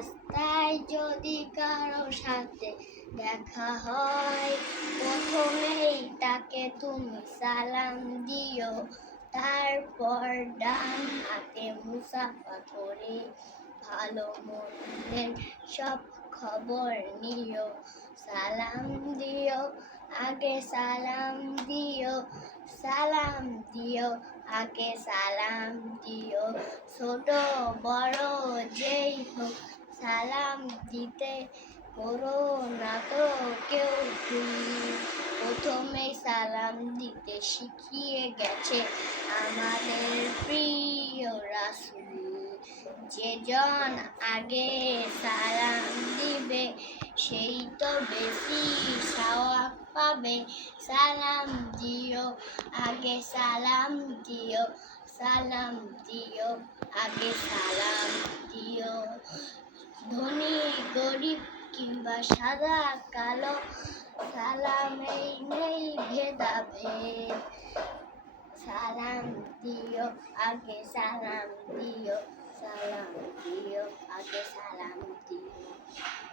রাস্তায় যদি কারো সাথে দেখা হয়, প্রথমেই তাকে তুমি সালাম দিও। তারপর ডান হাতে মুসাফা করে ভালো মন্দের সব খবর নিও। সালাম দিও, আগে সালাম দিও, সালাম দিও, আগে সালাম দিও। ছোট বড় যেই হোক সালাম দিতে করো না তো কেউ ভুল। প্রথমে সালাম দিতে শিখিয়ে গেছে আমাদের প্রিয় রাসূল। যেজন আগে সালাম দিবে সেই তো বেশি সওয়াব পাবে। সালাম দিও, আগে সালাম দিও, সালাম দিও, আগে সালাম দিও। ধনী গরিব কিংবা সাদা কালো সালামেই নেই ভেদাভেদ। সালাম দিও, আগে সালাম দিও, সালাম দিও, আগে সালাম দিও।